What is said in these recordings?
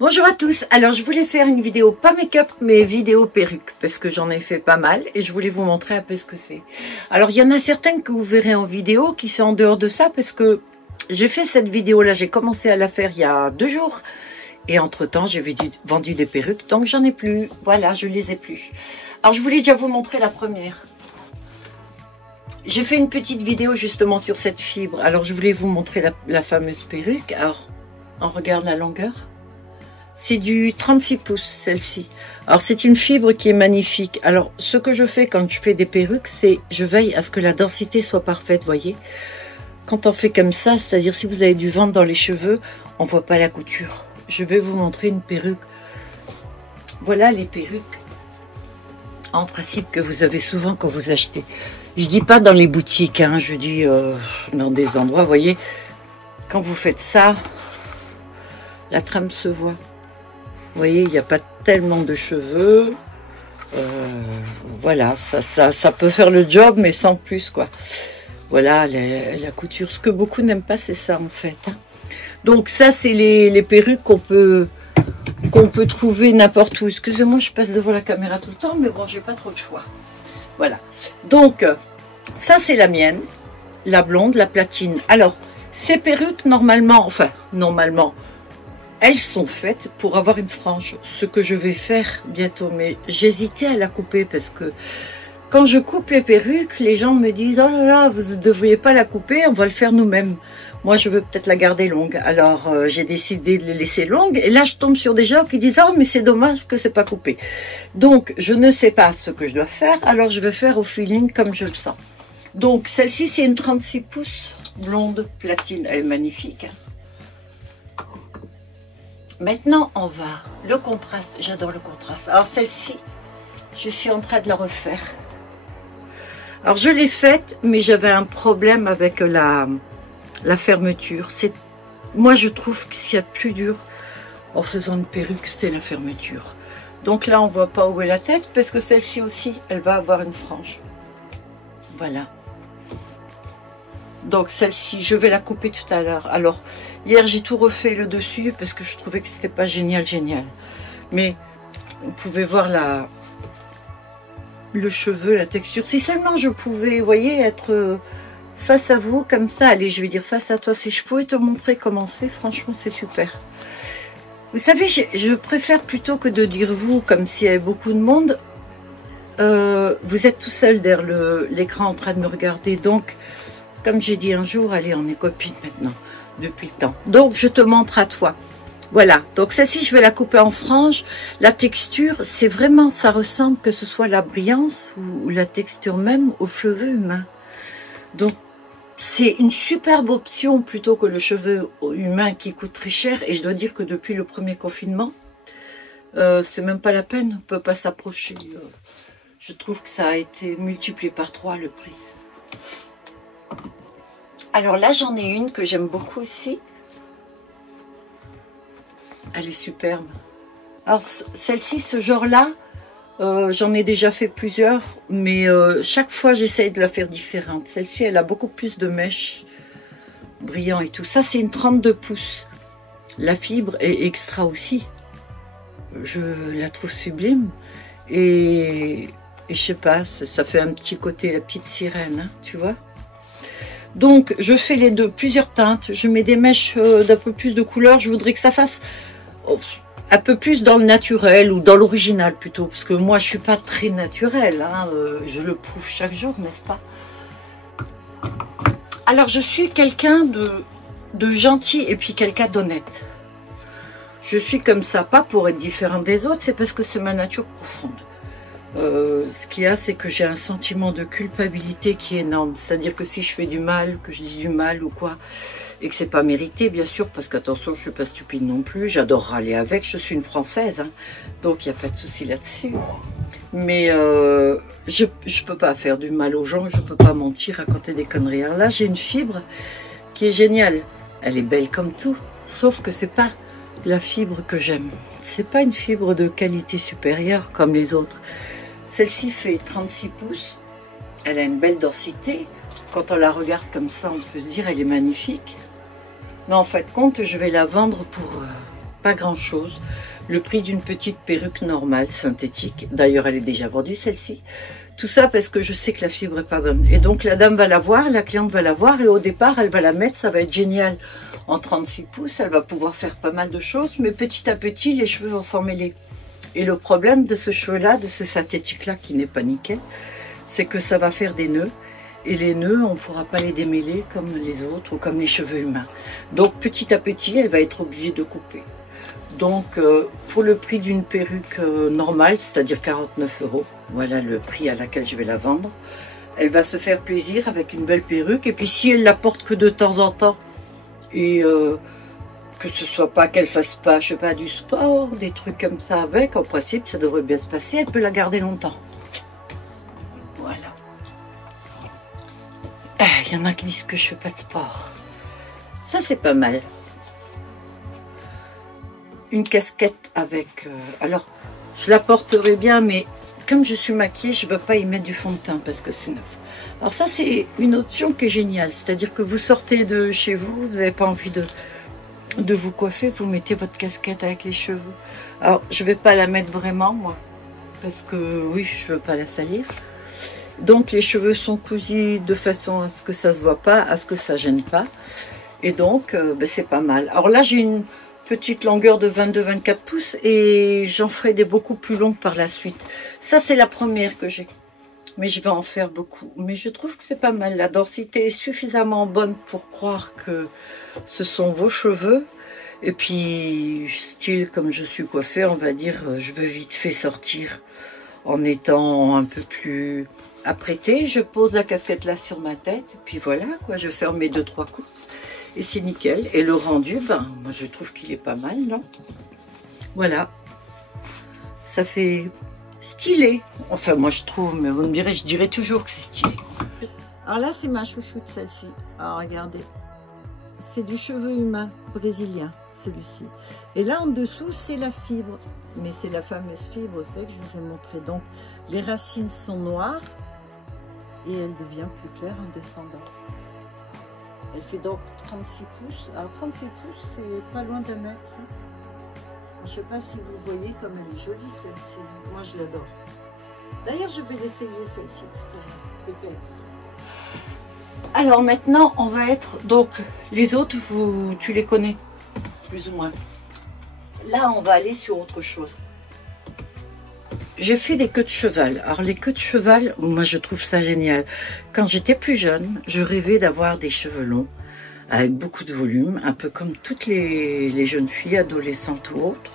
Bonjour à tous, alors je voulais faire une vidéo, pas make-up, mais vidéo perruque, parce que j'en ai fait pas mal, et je voulais vous montrer un peu ce que c'est. Alors il y en a certaines que vous verrez en vidéo, qui sont en dehors de ça, parce que j'ai fait cette vidéo-là, j'ai commencé à la faire il y a 2 jours, et entre-temps j'ai vendu des perruques, donc j'en ai plus, voilà, je les ai plus. Alors je voulais déjà vous montrer la première. J'ai fait une petite vidéo justement sur cette fibre, alors je voulais vous montrer la fameuse perruque. Alors on regarde la longueur. C'est du 36 pouces, celle-ci. Alors, c'est une fibre qui est magnifique. Alors, ce que je fais quand je fais des perruques, c'est je veille à ce que la densité soit parfaite, voyez. Quand on fait comme ça, c'est-à-dire si vous avez du ventre dans les cheveux, on voit pas la couture. Je vais vous montrer une perruque. Voilà les perruques, en principe, que vous avez souvent quand vous achetez. Je dis pas dans les boutiques, hein, je dis dans des endroits, vous voyez. Quand vous faites ça, la trame se voit. Vous voyez, il n'y a pas tellement de cheveux. Voilà, ça peut faire le job, mais sans plus, quoi. Voilà, la couture. Ce que beaucoup n'aiment pas, c'est ça, en fait. Hein. Donc, ça, c'est les perruques qu'on peut trouver n'importe où. Excusez-moi, je passe devant la caméra tout le temps, mais bon, j'ai pas trop de choix. Voilà. Donc, ça, c'est la mienne. La blonde, la platine. Alors, ces perruques, normalement, elles sont faites pour avoir une frange, ce que je vais faire bientôt, mais j'hésitais à la couper parce que quand je coupe les perruques, les gens me disent « Oh là là, vous ne devriez pas la couper, on va le faire nous-mêmes ». Moi, je veux peut-être la garder longue, alors j'ai décidé de les laisser longues, et là, je tombe sur des gens qui disent « Oh, mais c'est dommage que c'est pas coupé ». Donc, je ne sais pas ce que je dois faire, alors je vais faire au feeling comme je le sens. Donc, celle-ci, c'est une 36 pouces blonde platine, elle est magnifique, hein. Maintenant, on va, le contraste, j'adore le contraste. Alors celle-ci, je suis en train de la refaire. Alors je l'ai faite, mais j'avais un problème avec la fermeture. Moi, je trouve que s'il y a plus dur en faisant une perruque, c'est la fermeture. Donc là, on voit pas où est la tête, parce que celle-ci aussi, elle va avoir une frange. Voilà. Donc celle-ci, je vais la couper tout à l'heure. Alors, hier, j'ai tout refait le dessus parce que je trouvais que c'était pas génial. Mais vous pouvez voir le cheveu, la texture. Si seulement je pouvais, vous voyez, être face à vous comme ça. Allez, je vais dire face à toi. Si je pouvais te montrer comment c'est, franchement, c'est super. Vous savez, je préfère plutôt que de dire vous, comme s'il y avait beaucoup de monde. Vous êtes tout seul derrière l'écran en train de me regarder. Donc, comme j'ai dit un jour, allez, on est copines maintenant, depuis le temps. Donc, je te montre à toi. Voilà, donc celle-ci, je vais la couper en franges. La texture, c'est vraiment, ça ressemble, que ce soit la brillance ou la texture même aux cheveux humains. Donc, c'est une superbe option plutôt que le cheveu humain qui coûte très cher. Et je dois dire que depuis le premier confinement, c'est même pas la peine, on ne peut pas s'approcher. Je trouve que ça a été multiplié par 3 le prix. Alors là, j'en ai une que j'aime beaucoup aussi. Elle est superbe. Alors, celle-ci, ce genre-là, j'en ai déjà fait plusieurs, mais chaque fois, j'essaye de la faire différente. Celle-ci, elle a beaucoup plus de mèches brillants et tout. Ça, c'est une 32 pouces. La fibre est extra aussi. Je la trouve sublime. Et je sais pas, ça fait un petit côté, la petite sirène, hein, tu vois. Donc, je fais les deux, plusieurs teintes. Je mets des mèches d'un peu plus de couleur. Je voudrais que ça fasse un peu plus dans le naturel ou dans l'original plutôt. Parce que moi, je suis pas très naturelle. Hein, je le prouve chaque jour, n'est-ce pas? Alors, je suis quelqu'un de gentil et puis quelqu'un d'honnête. Je suis comme ça, pas pour être différente des autres, c'est parce que c'est ma nature profonde. Ce qu'il y a, c'est que j'ai un sentiment de culpabilité qui est énorme. C'est-à-dire que si je fais du mal, que je dis du mal ou quoi, et que c'est pas mérité, bien sûr, parce qu'attention, je suis pas stupide non plus, j'adore râler avec, je suis une Française, hein, donc il n'y a pas de souci là-dessus. Mais je peux pas faire du mal aux gens, je peux pas mentir, raconter des conneries. Alors là, j'ai une fibre qui est géniale. Elle est belle comme tout, sauf que c'est pas la fibre que j'aime. C'est pas une fibre de qualité supérieure comme les autres. Celle-ci fait 36 pouces. Elle a une belle densité. Quand on la regarde comme ça, on peut se dire elle est magnifique. Mais en fait, compte, je vais la vendre pour pas grand chose. Le prix d'une petite perruque normale, synthétique. D'ailleurs, elle est déjà vendue, celle-ci. Tout ça parce que je sais que la fibre est pas bonne. Et donc, la dame va la voir, la cliente va la voir, et au départ, elle va la mettre, ça va être génial. En 36 pouces, elle va pouvoir faire pas mal de choses, mais petit à petit, les cheveux vont s'en mêler. Et le problème de ce cheveu-là, de ce synthétique-là, qui n'est pas nickel, c'est que ça va faire des nœuds. Et les nœuds, on ne pourra pas les démêler comme les autres ou comme les cheveux humains. Donc, petit à petit, elle va être obligée de couper. Donc, pour le prix d'une perruque normale, c'est-à-dire 49 €, voilà le prix à laquelle je vais la vendre, elle va se faire plaisir avec une belle perruque. Et puis, si elle la porte que de temps en temps, et que ce soit pas qu'elle fasse pas, je sais pas, du sport, des trucs comme ça avec, en principe, ça devrait bien se passer. Elle peut la garder longtemps. Voilà. Il y en a qui disent que je fais pas de sport. Ça, c'est pas mal. Une casquette avec... alors, je la porterai bien, mais comme je suis maquillée, je ne veux pas y mettre du fond de teint parce que c'est neuf. Alors ça, c'est une option qui est géniale. C'est-à-dire que vous sortez de chez vous, vous n'avez pas envie de vous coiffer, vous mettez votre casquette avec les cheveux. Alors, je ne vais pas la mettre vraiment, moi, parce que, oui, je ne veux pas la salir. Donc, les cheveux sont cousus de façon à ce que ça ne se voit pas, à ce que ça ne gêne pas. Et donc, ben, c'est pas mal. Alors là, j'ai une petite longueur de 22-24 pouces et j'en ferai des beaucoup plus longues par la suite. Ça, c'est la première que j'ai. Mais je vais en faire beaucoup. Mais je trouve que c'est pas mal. La densité est suffisamment bonne pour croire que ce sont vos cheveux. Et puis, style comme je suis coiffée, on va dire, je veux vite fait sortir en étant un peu plus apprêtée. Je pose la casquette là sur ma tête. Et puis voilà, quoi, je ferme mes 2-3 courses. Et c'est nickel. Et le rendu, ben, moi je trouve qu'il est pas mal, non? Voilà. Ça fait stylé. Enfin, moi je trouve, mais vous me direz, je dirais toujours que c'est stylé. Alors là, c'est ma chouchoute, celle-ci. Alors regardez. C'est du cheveu humain brésilien, celui-ci. Et là, en dessous, c'est la fibre. Mais c'est la fameuse fibre, c'est que je vous ai montré. Donc, les racines sont noires. Et elle devient plus claire en descendant. Elle fait donc 36 pouces. Alors 36 pouces, c'est pas loin d'un mètre. Je ne sais pas si vous voyez comme elle est jolie celle-ci. Moi je l'adore. D'ailleurs je vais l'essayer celle-ci peut-être. Alors maintenant on va être... Donc les autres, tu les connais plus ou moins. Là on va aller sur autre chose. J'ai fait des queues de cheval. Alors les queues de cheval, moi je trouve ça génial. Quand j'étais plus jeune, je rêvais d'avoir des cheveux longs, avec beaucoup de volume, un peu comme toutes les jeunes filles, adolescentes ou autres.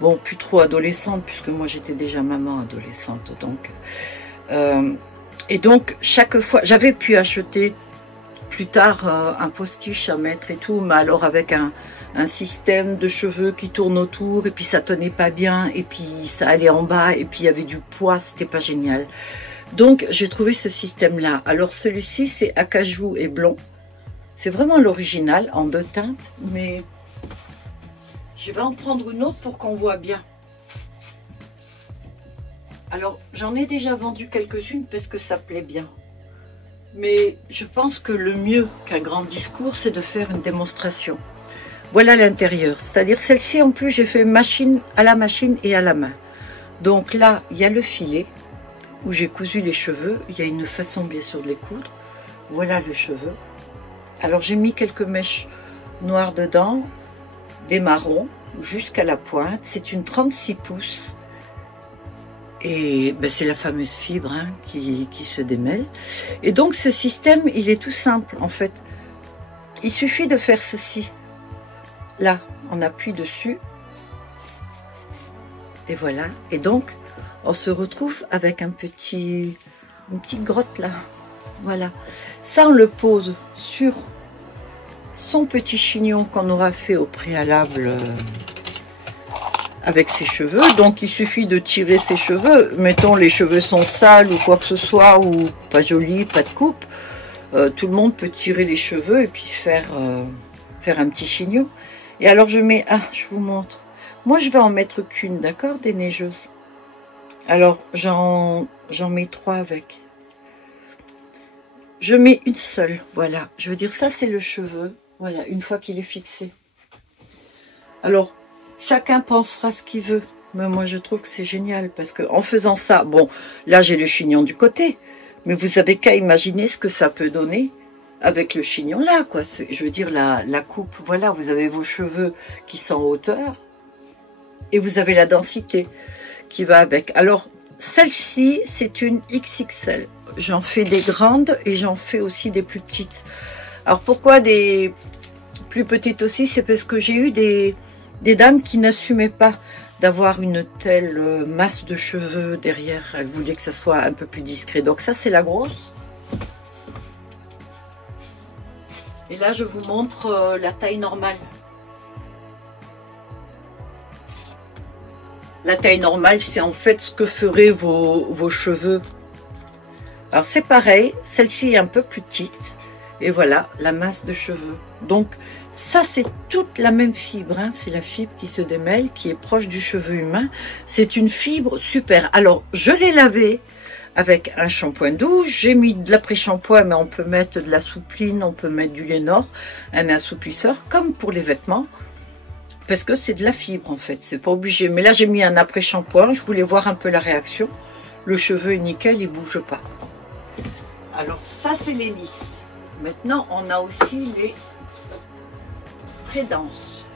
Bon, plus trop adolescentes, puisque moi j'étais déjà maman adolescente. Donc, et donc chaque fois, j'avais pu acheter plus tard un postiche à mettre et tout, mais alors avec un système de cheveux qui tourne autour, et puis ça tenait pas bien, et puis ça allait en bas, et puis il y avait du poids, c'était pas génial. Donc j'ai trouvé ce système là. Alors celui-ci c'est acajou et blond. C'est vraiment l'original en 2 teintes, mais je vais en prendre une autre pour qu'on voit bien. Alors j'en ai déjà vendu quelques-unes parce que ça plaît bien. Mais je pense que le mieux qu'un grand discours, c'est de faire une démonstration. Voilà l'intérieur, c'est-à-dire celle-ci en plus j'ai fait machine à la machine et à la main. Donc là il y a le filet où j'ai cousu les cheveux, il y a une façon bien sûr de les coudre. Voilà le cheveu. Alors j'ai mis quelques mèches noires dedans, des marrons jusqu'à la pointe. C'est une 36 pouces et ben, c'est la fameuse fibre hein, qui se démêle. Et donc ce système il est tout simple en fait. Il suffit de faire ceci. Là, on appuie dessus. Et voilà. Et donc, on se retrouve avec une petite grotte là. Voilà. Ça, on le pose sur son petit chignon qu'on aura fait au préalable avec ses cheveux. Donc, il suffit de tirer ses cheveux. Mettons, les cheveux sont sales ou quoi que ce soit, ou pas jolis, pas de coupe. Tout le monde peut tirer les cheveux et puis faire un petit chignon. Et alors je mets, je vous montre. Moi je vais en mettre qu'une, d'accord, des neigeuses. Alors j'en mets 3 avec. Je mets une seule, voilà. Je veux dire ça c'est le cheveu, voilà, une fois qu'il est fixé. Alors chacun pensera ce qu'il veut. Mais moi, je trouve que c'est génial parce que en faisant ça, bon, là, j'ai le chignon du côté. Mais vous avez qu'à imaginer ce que ça peut donner avec le chignon là, quoi. Je veux dire, la coupe, voilà, vous avez vos cheveux qui sont en hauteur et vous avez la densité qui va avec. Alors, celle-ci, c'est une XXL. J'en fais des grandes et j'en fais aussi des plus petites. Alors, pourquoi des plus petites aussi? C'est parce que j'ai eu des dames qui n'assumaient pas d'avoir une telle masse de cheveux derrière. Elles voulaient que ça soit un peu plus discret. Donc ça, c'est la grosse. Et là, je vous montre la taille normale. La taille normale, c'est en fait ce que feraient vos cheveux. Alors c'est pareil, celle-ci est un peu plus petite. Et voilà, la masse de cheveux. Donc ça, c'est toute la même fibre. Hein. C'est la fibre qui se démêle, qui est proche du cheveu humain. C'est une fibre super. Alors, je l'ai lavée avec un shampoing doux. J'ai mis de l'après-shampoing, mais on peut mettre de la soupline, on peut mettre du Lénor, un assouplisseur, comme pour les vêtements. Parce que c'est de la fibre, en fait. C'est pas obligé. Mais là, j'ai mis un après-shampoing. Je voulais voir un peu la réaction. Le cheveu est nickel, il bouge pas. Alors, ça, c'est les lisses. Maintenant, on a aussi les très denses.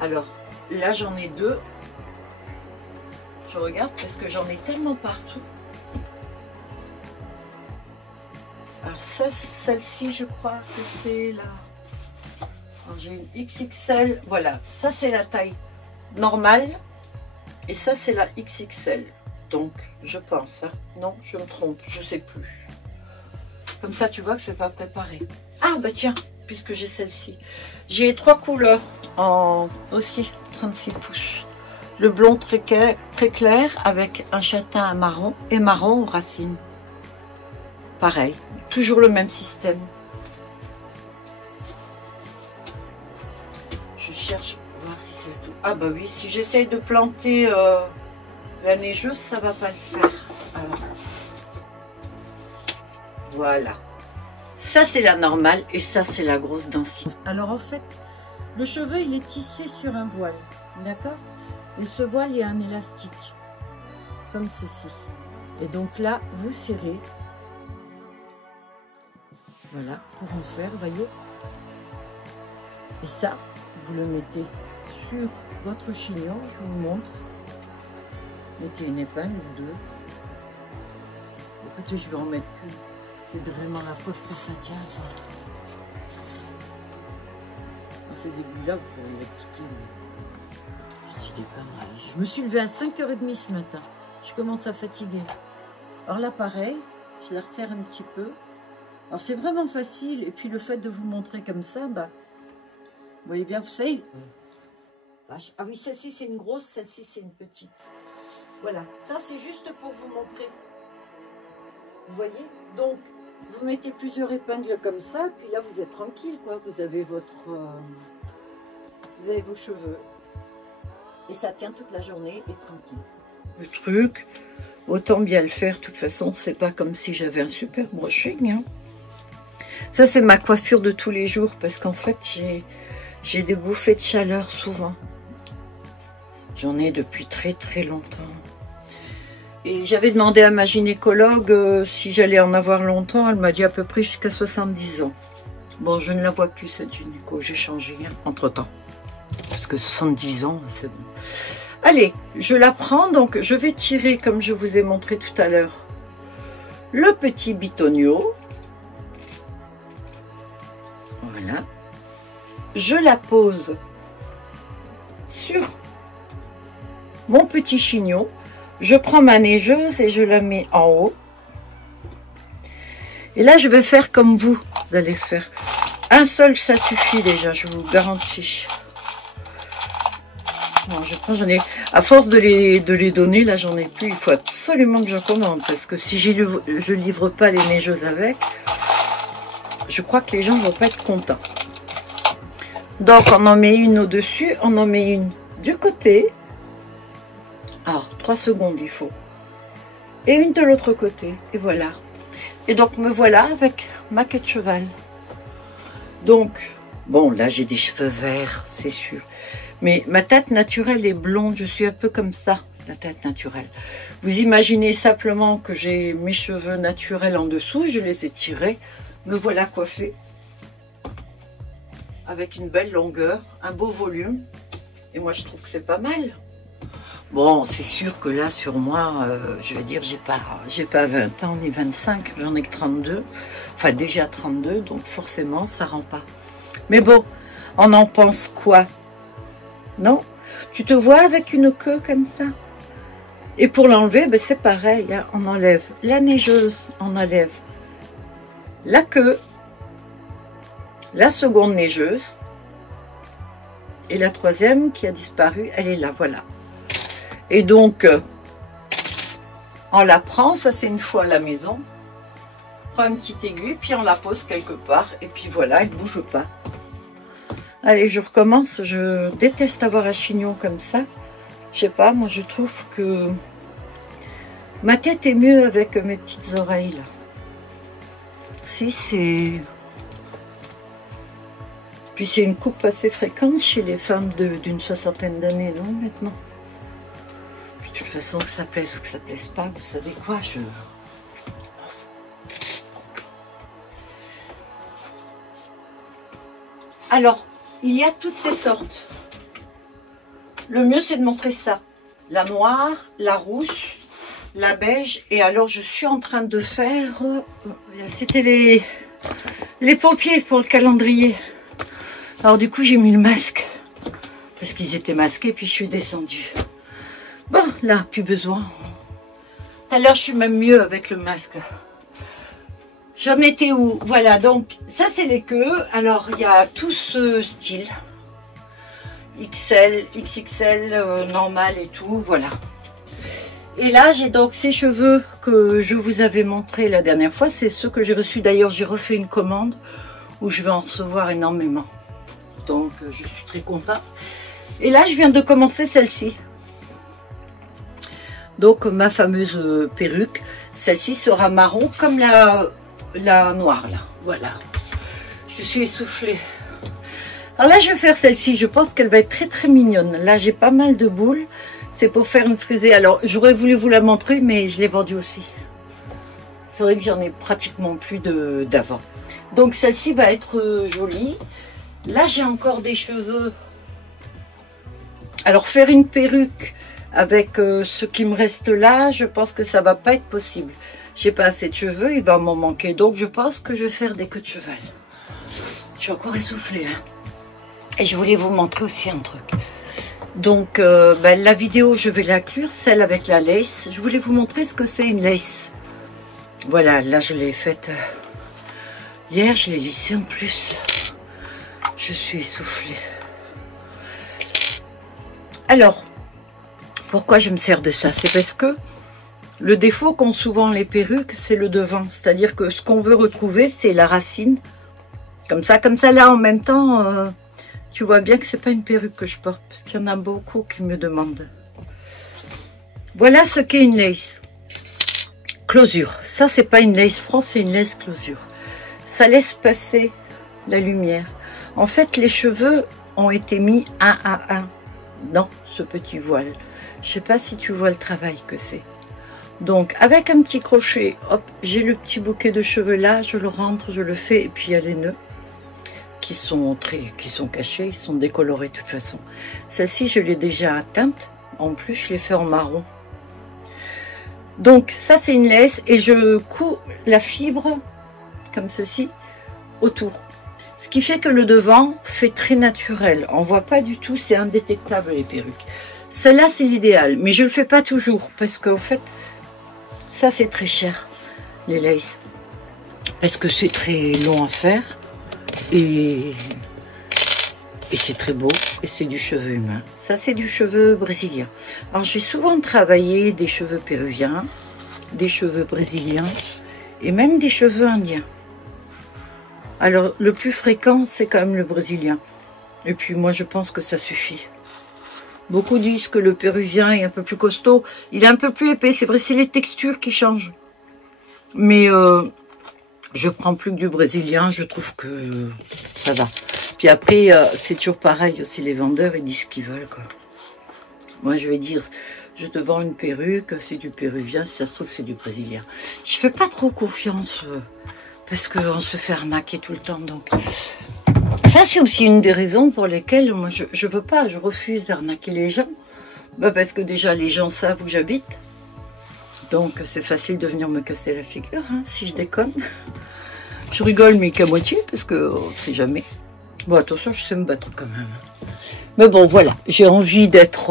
Alors, là, j'en ai deux. Je regarde parce que j'en ai tellement partout. Alors, ça, celle-ci, je crois que c'est la... J'ai une XXL. Voilà, ça, c'est la taille normale. Et ça, c'est la XXL. Donc, je pense. Hein. Non, je me trompe. Je sais plus. Comme ça, tu vois que c'est pas préparé. Ah, bah tiens, puisque j'ai celle-ci. J'ai trois couleurs en aussi 36 pouces. Le blond très clair avec un châtain à marron et marron aux racines. Pareil, toujours le même système. Je cherche pour voir si c'est tout. Ah bah oui, si j'essaye de planter la neigeuse, ça va pas le faire. Alors, voilà. Ça, c'est la normale et ça, c'est la grosse densité. Alors, en fait, le cheveu, il est tissé sur un voile. D'accord? Et ce voile, il y a un élastique. Comme ceci. Et donc là, vous serrez. Voilà, pour en faire, voyez. Et ça, vous le mettez sur votre chignon. Je vous montre. Mettez une épingle ou deux. Écoutez, je vais en mettre qu'une. C'est vraiment la preuve que ça tient. Dans ces aiguilles-là, vous pourriez les piquer. Je me suis levée à 5h30 ce matin. Je commence à fatiguer. Alors là, pareil, je la resserre un petit peu. Alors c'est vraiment facile. Et puis le fait de vous montrer comme ça, bah, vous voyez bien, vous savez. Ah oui, celle-ci c'est une grosse, celle-ci c'est une petite. Voilà, ça c'est juste pour vous montrer. Vous voyez? Donc, vous mettez plusieurs épingles comme ça, puis là vous êtes tranquille, quoi. Vous avez votre, vous avez vos cheveux et ça tient toute la journée et tranquille. Le truc, autant bien le faire. De toute façon, c'est pas comme si j'avais un super brushing. Hein. Ça c'est ma coiffure de tous les jours parce qu'en fait j'ai des bouffées de chaleur souvent. J'en ai depuis très très longtemps. Et j'avais demandé à ma gynécologue si j'allais en avoir longtemps. Elle m'a dit à peu près jusqu'à 70 ans. Bon, je ne la vois plus cette gynéco. J'ai changé hein, entre temps. Parce que 70 ans, c'est bon. Allez, je la prends. Donc, je vais tirer, comme je vous ai montré tout à l'heure, le petit bitonio. Voilà. Je la pose sur mon petit chignon. Je prends ma neigeuse et je la mets en haut. Et là, je vais faire comme vous allez faire. Un seul, ça suffit déjà, je vous garantis. Bon, je prends, j'en ai, à force de les donner, là, j'en ai plus. Il faut absolument que j'en commande. Parce que si je livre pas les neigeuses avec, je crois que les gens ne vont pas être contents. Donc, on en met une au-dessus, on en met une du côté. Alors, 3 secondes, il faut. Et une de l'autre côté. Et voilà. Et donc, me voilà avec ma queue de cheval. Donc, Bon, là, j'ai des cheveux verts, c'est sûr. Mais ma tête naturelle est blonde. Je suis un peu comme ça, la tête naturelle. Vous imaginez simplement que j'ai mes cheveux naturels en dessous. Je les ai tirés. Me voilà coiffée. Avec une belle longueur, un beau volume. Et moi, je trouve que c'est pas mal. Bon, c'est sûr que là, sur moi, je veux dire, j'ai pas 20 ans ni 25. J'en ai que 32. Enfin, déjà 32. Donc, forcément, ça rend pas. Mais bon, on en pense quoi? Non? Tu te vois avec une queue comme ça? Et pour l'enlever, ben c'est pareil, hein, on enlève la neigeuse, on enlève la queue, la seconde neigeuse, et la troisième qui a disparu, elle est là, voilà. Et donc, on la prend, ça c'est une fois à la maison, on prend une petite aiguille, puis on la pose quelque part, et puis voilà, elle ne bouge pas. Allez, je recommence. Je déteste avoir un chignon comme ça. Je sais pas, moi je trouve que ma tête est mieux avec mes petites oreilles là. Si, c'est... Puis c'est une coupe assez fréquente chez les femmes d'une soixantaine d'années, non, maintenant. Puis de toute façon, que ça plaise ou que ça plaise pas, vous savez quoi, je... Alors, il y a toutes ces sortes. Le mieux, c'est de montrer ça. La noire, la rousse, la beige. Et alors, je suis en train de faire... C'était les paupiers pour le calendrier. Alors, du coup, j'ai mis le masque. Parce qu'ils étaient masqués, puis je suis descendue. Bon, là, plus besoin. Tout à l'heure, je suis même mieux avec le masque. J'en étais où? Voilà, donc ça c'est les queues. Alors il y a tout ce style. XL, XXL, normal et tout, voilà. Et là j'ai donc ces cheveux que je vous avais montré la dernière fois. C'est ceux que j'ai reçus. D'ailleurs j'ai refait une commande où je vais en recevoir énormément. Donc je suis très contente. Et là je viens de commencer celle-ci. Donc ma fameuse perruque. Celle-ci sera marron comme la noire là, voilà. Je suis essoufflée. Alors là je vais faire celle-ci, je pense qu'elle va être très très mignonne. Là j'ai pas mal de boules, c'est pour faire une frisée. Alors j'aurais voulu vous la montrer mais je l'ai vendue aussi. C'est vrai que j'en ai pratiquement plus d'avant. Donc celle-ci va être jolie. Là j'ai encore des cheveux. Alors faire une perruque avec ce qui me reste là, je pense que ça va pas être possible. J'ai pas assez de cheveux, il va m'en manquer. Donc je pense que je vais faire des queues de cheval. Je suis encore essoufflée. Hein. Et je voulais vous montrer aussi un truc. Donc la vidéo, je vais l'inclure, celle avec la lace. Je voulais vous montrer ce que c'est une lace. Voilà, là je l'ai faite hier, je l'ai lissée en plus. Je suis essoufflée. Alors, pourquoi je me sers de ça? C'est parce que le défaut qu'ont souvent les perruques, c'est le devant. C'est-à-dire que ce qu'on veut retrouver, c'est la racine. Comme ça, là, en même temps, tu vois bien que c'est pas une perruque que je porte. Parce qu'il y en a beaucoup qui me demandent. Voilà ce qu'est une lace. Closure. Ça, c'est pas une lace France, c'est une lace closure. Ça laisse passer la lumière. En fait, les cheveux ont été mis un à un dans ce petit voile. Je sais pas si tu vois le travail que c'est. Donc avec un petit crochet, hop, j'ai le petit bouquet de cheveux là, je le rentre, je le fais, et puis il y a les nœuds qui sont cachés, ils sont décolorés de toute façon. Celle-ci je l'ai déjà atteinte, en plus je l'ai fait en marron. Donc ça c'est une lace et je couds la fibre comme ceci autour. Ce qui fait que le devant fait très naturel, on voit pas du tout, c'est indétectable les perruques. Celle-là c'est l'idéal, mais je le fais pas toujours parce qu'en fait ça c'est très cher les laces parce que c'est très long à faire et c'est très beau et c'est du cheveu humain. Ça c'est du cheveu brésilien. Alors j'ai souvent travaillé des cheveux péruviens, des cheveux brésiliens et même des cheveux indiens. Alors le plus fréquent c'est quand même le brésilien et puis moi je pense que ça suffit. Beaucoup disent que le péruvien est un peu plus costaud. Il est un peu plus épais. C'est vrai, c'est les textures qui changent. Mais je prends plus que du brésilien. Je trouve que ça va. Puis après, c'est toujours pareil aussi, les vendeurs, ils disent ce qu'ils veulent, quoi. Moi, je vais dire, je te vends une perruque, c'est du péruvien, si ça se trouve, c'est du brésilien. Je fais pas trop confiance, parce qu'on se fait arnaquer tout le temps, donc... Ça, c'est aussi une des raisons pour lesquelles moi, je veux pas, je refuse d'arnaquer les gens. Bah, parce que déjà, les gens savent où j'habite. Donc, c'est facile de venir me casser la figure, hein, si je déconne. Je rigole, mais qu'à moitié, parce que on sait jamais. Bon, attention, je sais me battre quand même. Mais bon, voilà, j'ai envie d'être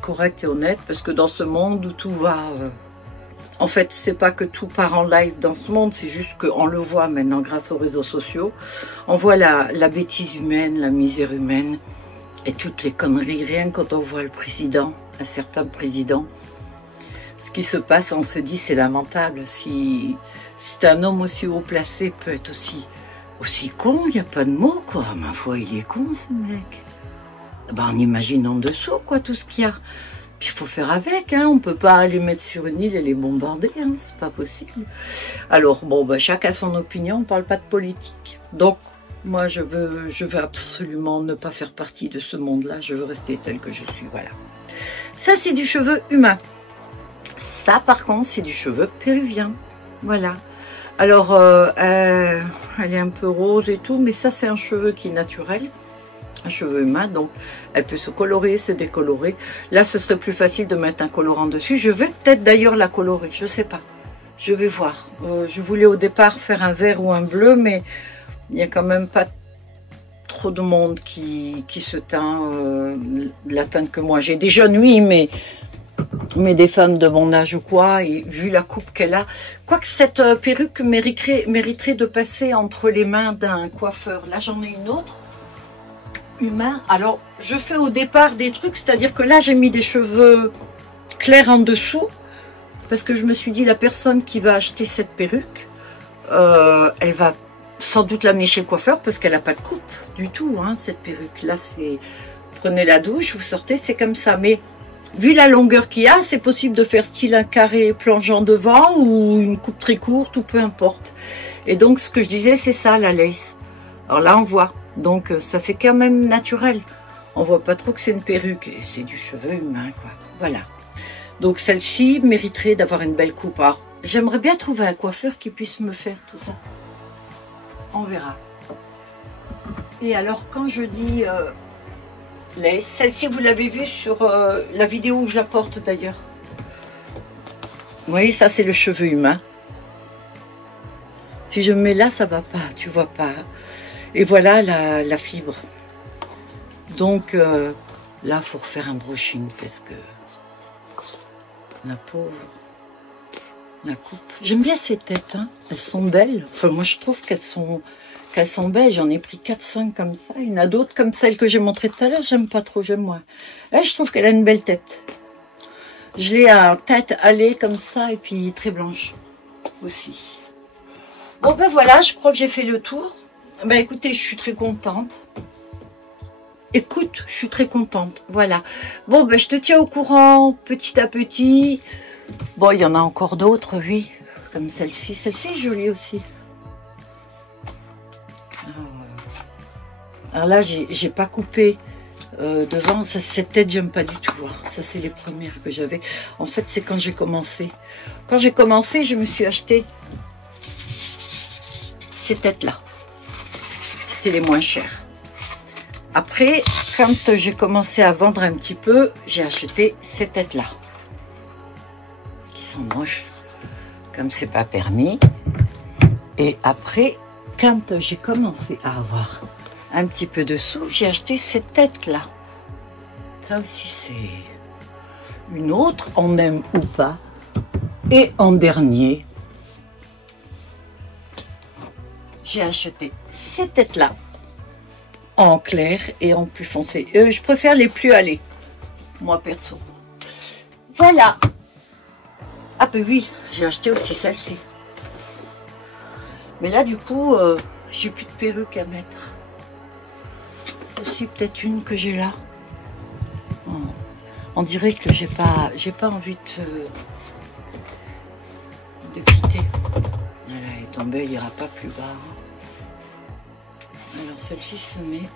correcte et honnête, parce que dans ce monde où tout va... En fait, c'est pas que tout part en live dans ce monde, c'est juste qu'on le voit maintenant grâce aux réseaux sociaux. On voit la bêtise humaine, la misère humaine et toutes les conneries. Rien quand on voit le président, un certain président, ce qui se passe, on se dit c'est lamentable. Si un homme aussi haut placé peut être aussi con, il n'y a pas de mots, quoi. Ma foi, il est con, ce mec. Ben, on imagine en dessous, quoi, tout ce qu'il y a. Puis il faut faire avec, hein. On peut pas les mettre sur une île et les bombarder, hein. C'est pas possible. Alors, bon, bah, chacun a son opinion, on parle pas de politique. Donc, moi, je veux absolument ne pas faire partie de ce monde-là. Je veux rester tel que je suis, voilà. Ça, c'est du cheveu humain. Ça, par contre, c'est du cheveu péruvien. Voilà. Alors, elle est un peu rose et tout, mais ça, c'est un cheveu qui est naturel. Un cheveu humain, donc elle peut se colorer, se décolorer. Là, ce serait plus facile de mettre un colorant dessus. Je vais peut-être d'ailleurs la colorer, je sais pas. Je vais voir. Je voulais au départ faire un vert ou un bleu, mais il n'y a quand même pas trop de monde qui se teint la teinte que moi. J'ai des jeunes, oui, mais des femmes de mon âge ou quoi, et vu la coupe qu'elle a, quoique cette perruque mériterait de passer entre les mains d'un coiffeur. Là, j'en ai une autre. Humain. Alors, je fais au départ des trucs, c'est-à-dire que là, j'ai mis des cheveux clairs en dessous, parce que je me suis dit, la personne qui va acheter cette perruque, elle va sans doute l'amener chez le coiffeur, parce qu'elle n'a pas de coupe du tout, hein, cette perruque. Là, c'est, prenez la douche, vous sortez, c'est comme ça. Mais, vu la longueur qu'il y a, c'est possible de faire style un carré plongeant devant, ou une coupe très courte, ou peu importe. Et donc, ce que je disais, c'est ça, la lace. Alors là, on voit. Donc, ça fait quand même naturel. On voit pas trop que c'est une perruque. Et c'est du cheveu humain, quoi. Voilà. Donc, celle-ci mériterait d'avoir une belle coupe. Alors, j'aimerais bien trouver un coiffeur qui puisse me faire tout ça. On verra. Et alors, quand je dis lace, celle-ci, vous l'avez vue sur la vidéo où je la porte, d'ailleurs. Vous voyez, ça, c'est le cheveu humain. Si je me mets là, ça va pas. Tu vois pas. Et voilà la fibre. Donc là, il faut refaire un brushing parce que la pauvre, la coupe. J'aime bien ces têtes, hein. Elles sont belles. Enfin, moi, je trouve qu'elles sont belles. J'en ai pris 4-5 comme ça. Il y en a d'autres comme celle que j'ai montrée tout à l'heure. J'aime pas trop, j'aime moins. Elle, je trouve qu'elle a une belle tête. Je l'ai à tête allée comme ça et puis très blanche aussi. Bon, ben voilà, je crois que j'ai fait le tour. Ben écoutez, je suis très contente. Écoute, je suis très contente. Voilà. Bon, ben je te tiens au courant petit à petit. Bon, il y en a encore d'autres, oui. Comme celle-ci. Celle-ci est jolie aussi. Alors là, j'ai pas coupé devant. Ça, cette tête, j'aime pas du tout. Hein. Ça, c'est les premières que j'avais. En fait, c'est quand j'ai commencé. Quand j'ai commencé, je me suis acheté ces têtes-là. Les moins chers. Après, quand j'ai commencé à vendre un petit peu, j'ai acheté ces têtes-là. Qui sont moches. Comme c'est pas permis. Et après, quand j'ai commencé à avoir un petit peu de sous, j'ai acheté cette tête-là. Ça aussi, c'est une autre. On aime ou pas. Et en dernier, j'ai acheté ces têtes-là, en clair et en plus foncé. Je préfère les plus allées, moi perso. Voilà. Ah ben oui, j'ai acheté aussi celle-ci. Mais là, du coup, j'ai plus de perruque à mettre. Aussi peut-être une que j'ai là. On dirait que j'ai pas envie de quitter. Voilà, elle est tombée, il n'ira pas plus bas. Alors celle-ci se met.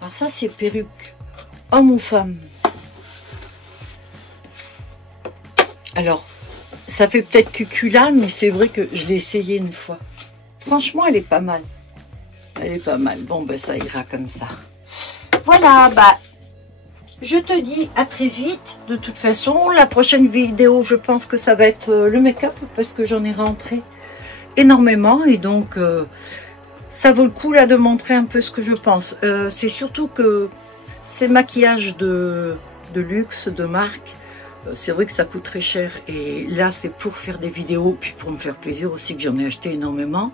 Alors ça c'est perruque homme ou femme. Alors ça fait peut-être cucula, mais c'est vrai que je l'ai essayé une fois. Franchement elle est pas mal. Elle est pas mal. Bon ben ça ira comme ça. Voilà, bah je te dis à très vite. De toute façon, la prochaine vidéo, je pense que ça va être le make-up parce que j'en ai rentré énormément et donc ça vaut le coup là de montrer un peu ce que je pense. C'est surtout que ces maquillages de luxe, de marque, c'est vrai que ça coûte très cher et là c'est pour faire des vidéos puis pour me faire plaisir aussi que j'en ai acheté énormément,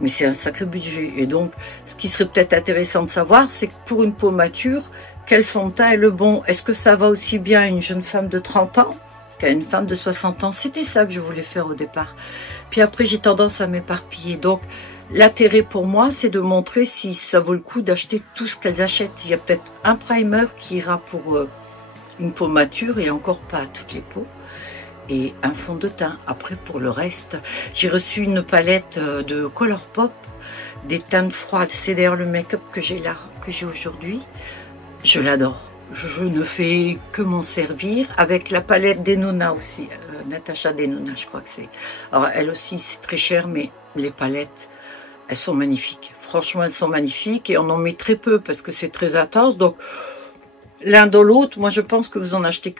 mais c'est un sacré budget et donc ce qui serait peut-être intéressant de savoir c'est que pour une peau mature, quel fond de teint est le bon? Est-ce que ça va aussi bien à une jeune femme de 30 ans qu'à une femme de 60 ans? C'était ça que je voulais faire au départ. Puis après, j'ai tendance à m'éparpiller. Donc, l'intérêt pour moi, c'est de montrer si ça vaut le coup d'acheter tout ce qu'elles achètent. Il y a peut-être un primer qui ira pour une peau mature et encore pas à toutes les peaux. Et un fond de teint. Après, pour le reste, j'ai reçu une palette de Colourpop, des teintes froides. C'est d'ailleurs le make-up que j'ai là, que j'ai aujourd'hui. Je l'adore. Je ne fais que m'en servir avec la palette d'Enona aussi. Natasha Denona, je crois que c'est. Alors, elle aussi, c'est très cher, mais les palettes, elles sont magnifiques. Franchement, elles sont magnifiques et on en met très peu parce que c'est très intense. Donc, l'un dans l'autre, moi, je pense que vous en achetez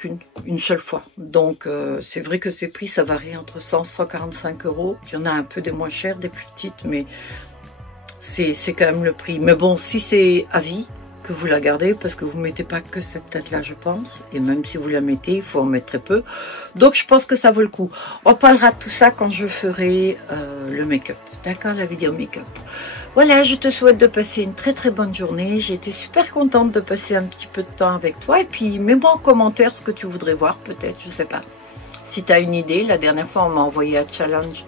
une seule fois. Donc, c'est vrai que ces prix, ça varie entre 100 et 145 €. Il y en a un peu des moins chères, des plus petites, mais c'est quand même le prix. Mais bon, si c'est à vie, que vous la gardez parce que vous ne mettez pas que cette tête là je pense et même si vous la mettez il faut en mettre très peu, donc je pense que ça vaut le coup. On parlera de tout ça quand je ferai le make-up, d'accord, la vidéo make-up. Voilà, je te souhaite de passer une très très bonne journée. J'ai été super contente de passer un petit peu de temps avec toi et puis mets-moi en commentaire ce que tu voudrais voir, peut-être, je sais pas si tu as une idée. La dernière fois on m'a envoyé un challenge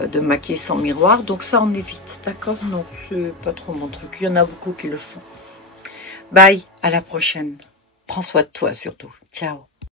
de maquiller sans miroir, donc ça on évite, d'accord. Non, c'est pas trop mon truc, il y en a beaucoup qui le font. Bye, à la prochaine. Prends soin de toi surtout. Ciao.